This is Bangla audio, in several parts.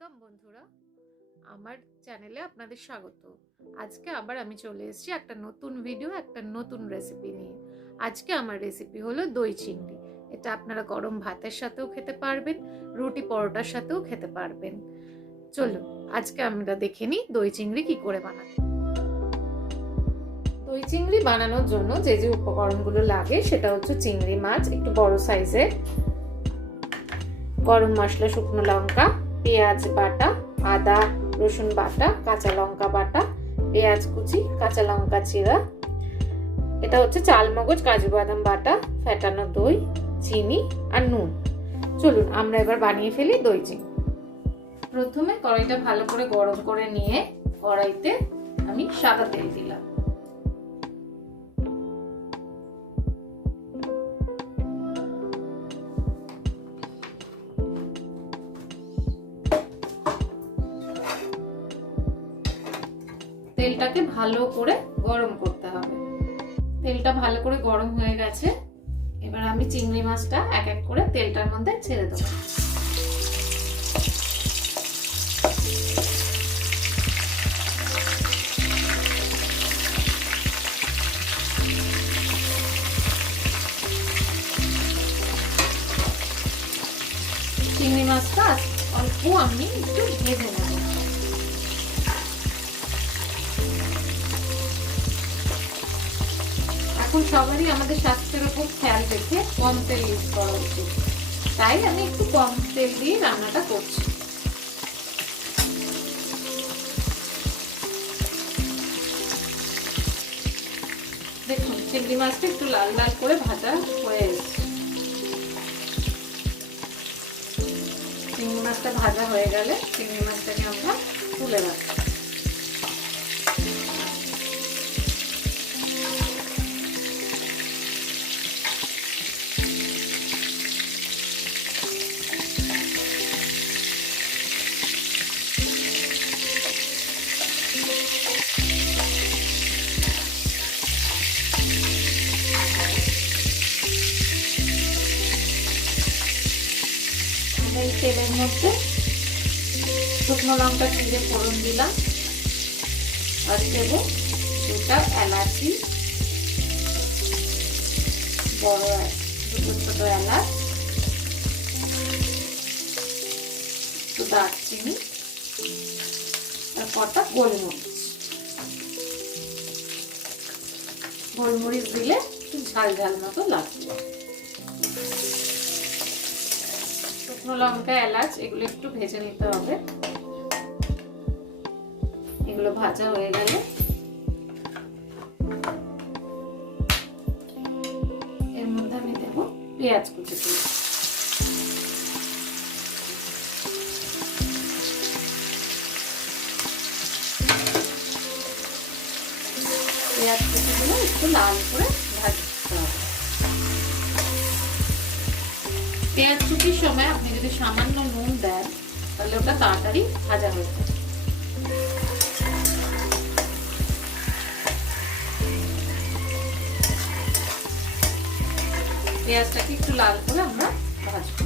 ওয়েলকাম বন্ধুরা, আমার চ্যানেলে আপনাদের স্বাগত। আজকে আবার আমি চলে এসেছি একটা নতুন ভিডিও, একটা নতুন রেসিপি নিয়ে। আজকে আমার রেসিপি হলো দই চিংড়ি। এটা আপনারা গরম ভাতের সাথেও খেতে পারবেন, রুটি পরোটার সাথেও খেতে পারবেন। চলুন আজকে আমরা দেখে নিই দই চিংড়ি কি করে বানাতে। দই চিংড়ি বানানোর জন্য যে যে উপকরণগুলো লাগে সেটা হচ্ছে চিংড়ি মাছ একটু বড় সাইজের, গরম মশলা, শুকনো লঙ্কা, পেঁয়াজ বাটা, আদা রসুন বাটা, কাঁচা লঙ্কা বাটা, পেঁয়াজ কুচি, কাঁচা লঙ্কা চিরা, এটা হচ্ছে চাল মগজ, কাজু বাদাম বাটা, ফেটানো দই, চিনি আর নুন। চলুন আমরা এবার বানিয়ে ফেলি দই চিংড়ি। প্রথমে কড়াইটা ভালো করে গরম করে নিয়ে কড়াইতে আমি সাদা তেল দিলাম। তেলটাকে ভালো করে গরম করতে হবে। তেলটা ভালো করে গরম হয়ে গেছে, এবার আমি চিংড়ি মাছটা এক এক করে তেলটার মধ্যে ছেড়ে দেবো। চিংড়ি মাছটা অল্প আমি একটু ভেজে নেব। এখন সবারই আমাদের স্বাস্থ্যের উপর খেয়াল রেখে কম তেল ইউজ করা উচিত, তাই আমি একটু কম তেল দিয়ে রান্নাটা করছি। দেখুন চিংড়ি মাছটা একটু লাল লাল করে ভাজা হয়ে এসেছে। চিংড়ি মাছটা ভাজা হয়ে গেলে চিংড়ি মাছটাকে আমরা তুলে রাখবো। এই তেলের মধ্যে শুকনো লঙ্কা চিড়ে ফোড়ন দিলাম, আর দেবো দুটা এলাচি, বড় দুটো ছোট এলাচ, একটু দারচিনি আর কটা গোলমরিচ। গোলমরিচ দিলে একটু ঝাল ঝাল মতো লাগবে। শুকনো লঙ্কা, এলাচ এগুলো একটু ভেজে নিতে হবে। এগুলো ভাজা হয়ে গেলে এর মধ্যে আমি দেব পেঁয়াজ কুচি। পেঁয়াজ কুচিগুলো একটু লাল করে ভাজতে হবে। পেঁয়াজ কুচির সময় আপনি যদি সামান্য নুন দেন তাহলে ওটা তাড়াতাড়ি ভাজা হয়ে যাবে। পেঁয়াজটাকে একটু লাল করে আমরা ভাজবো।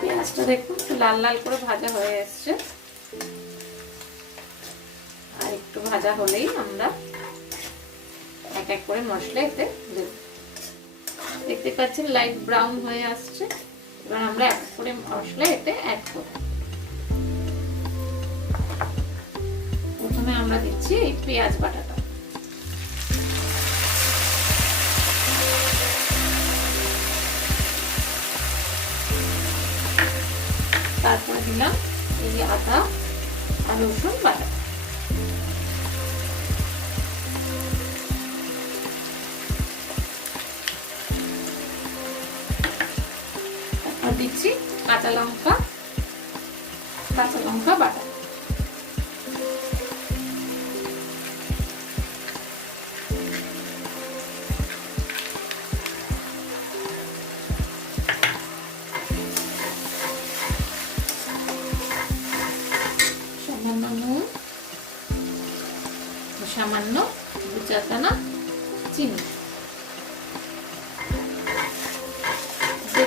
পেঁয়াজটা দেখুন একটু লাল লাল করে ভাজা হয়ে এসছে, আর একটু ভাজা হলেই আমরা এক এক করে মশলা এতে দেব। দেখতে পাচ্ছেন লাইট ব্রাউন হয়ে আসছে। এবার আমরা এক করে মশলা এতে অ্যাড করব। প্রথমে আমরা দিচ্ছি এই পেঁয়াজ বাটাটা, তারপরে দিলাম এই আদা আর রসুন বাটা, দিচ্ছি কাঁচা লঙ্কা বাটা, সামান্য নুন, সামান্য 2-4 দানা চিনি।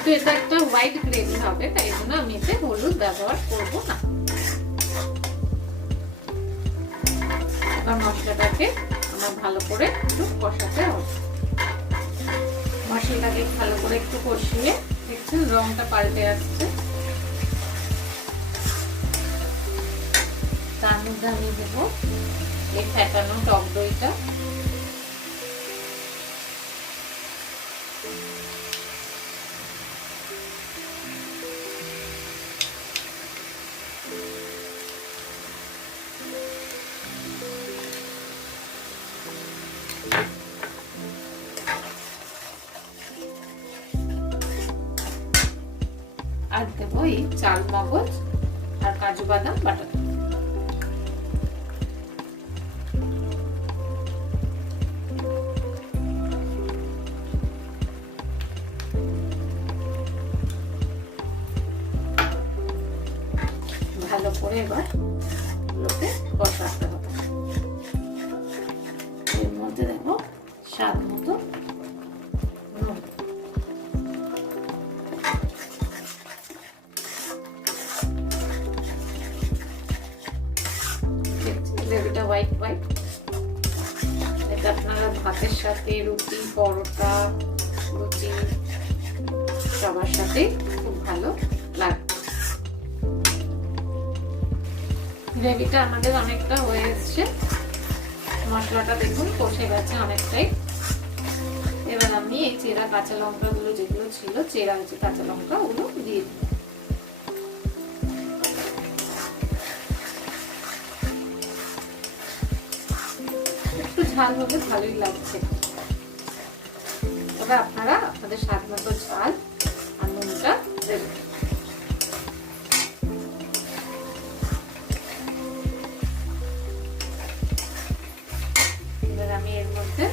যেহেতু এটা একটা হোয়াইট গ্রেভি হবে তাই জন্য আমি এতে হলুদ ব্যবহার করব না। এবার মশলাটাকে আমার ভালো করে একটু কষাতে হবে। মশলাটাকে ভালো করে একটু কষিয়ে দেখছেন রংটা পাল্টে আসছে। তার মধ্যে আমি দেবো এই ফ্যাটানো টক দইটা। আর দেবো এই চাল মগজ আর কাজু বাদাম বাটা। ভালো করে এবার লোকে কষাতে হবে। এর মধ্যে দেবো স্বাদ মতো নুন। গ্রেভিটা হোয়াইট হোয়াইট, এটা আপনারা ভাতের সাথে, রুটি, পরোটা, লুচি সবার সাথে খুব ভালো লাগবে। গ্রেভিটা আমাদের অনেকটা হয়ে এসছে, মশলাটা দেখুন কষে গেছে অনেকটাই। এবার আমি এই চেরা কাঁচা লঙ্কাগুলো যেগুলো ছিল, চেরা হচ্ছে কাঁচা লঙ্কা, ওগুলো দিয়ে দিই। একটু ঝাল হবে, ভালোই লাগছে। তবে আপনারা আপনাদের স্বাদ মতো ঝাল আর নুনটা দেবেন। এবার আমি এর মধ্যে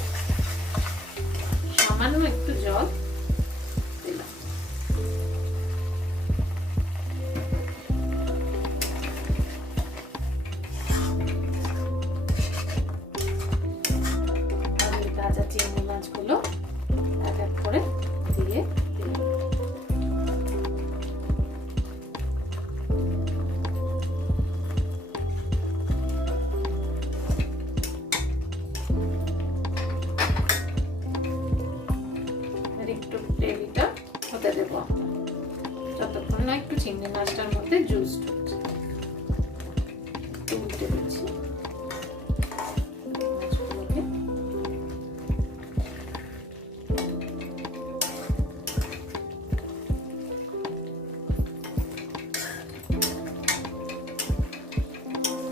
সামান্য একটু জল দিলাম। আর কাঁচা চিংড়ি মাছগুলো এক এক করে দিয়ে দিলাম। একটু গ্রেভিটা হতে দেবো যতক্ষণ না একটু চিংড়ি মাছটার মধ্যে জুস ঢুকছে। উল্টে দিচ্ছি মাছগুলোকে।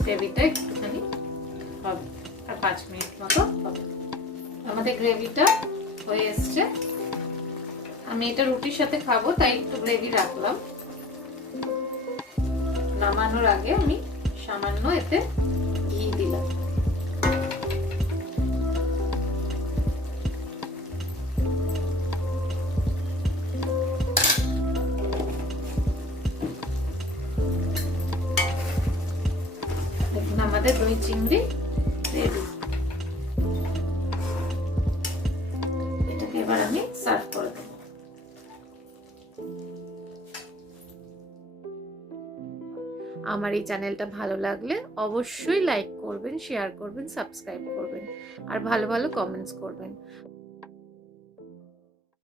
গ্রেভিটা একটুখানি হবে, আর 5 মিনিট মতো হবে। আমাদের গ্রেভিটা হয়ে এসছে। আমি এটা রুটির সাথে খাবো তাই একটু গ্রেভি রাখলাম। নামানোর আগে আমি সামান্য এতে ঘি দিলাম। দেখুন আমাদের দই চিংড়ি রেডি। এটাকে এবার আমি সার্ভ করে দেব। আমার এই চ্যানেলটা ভালো লাগলে অবশ্যই লাইক করবেন, শেয়ার করবেন, সাবস্ক্রাইব করবেন আর ভালো ভালো কমেন্টস করবেন।